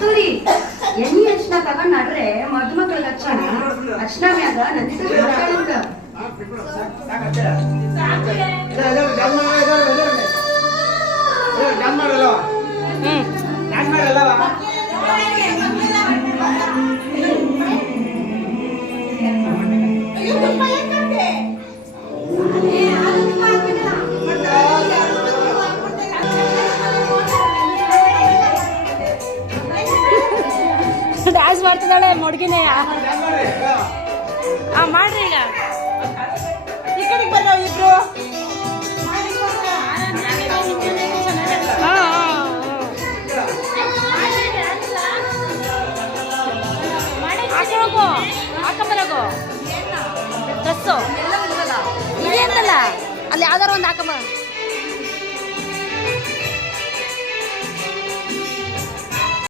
ಕಸ್ತೂರಿ ಎಣ್ಣೆ ಅರ್ಶಿನ ತಗೊಂಡ್ ನಡ್ರೆ ಮದುಮಕ್ಳಿಗೆ ಹಚ್ಚೋಣ ಅರ್ಶಿನ ಮ್ಯಾಗ ನಂದಿಸ ಡ್ಯಾನ್ಸ್ ಮಾಡ್ತಿದ್ದಾಳೆ ಮೊಡ್ಗಿನೇ ಮಾಡ್ರಿ ಈಗ ಈ ಕಡೆಗೆ ಬರೋ ಇಬ್ರು ಹಾಕೋಗು ಹಾಕೊಂಬರೋಗು ಡ್ರೆಸ್ಸು ಇದೆ ಅಂತಲ್ಲ ಅಲ್ಲಿ ಯಾವ್ದಾರು ಒಂದು ಹಾಕೊಂಬ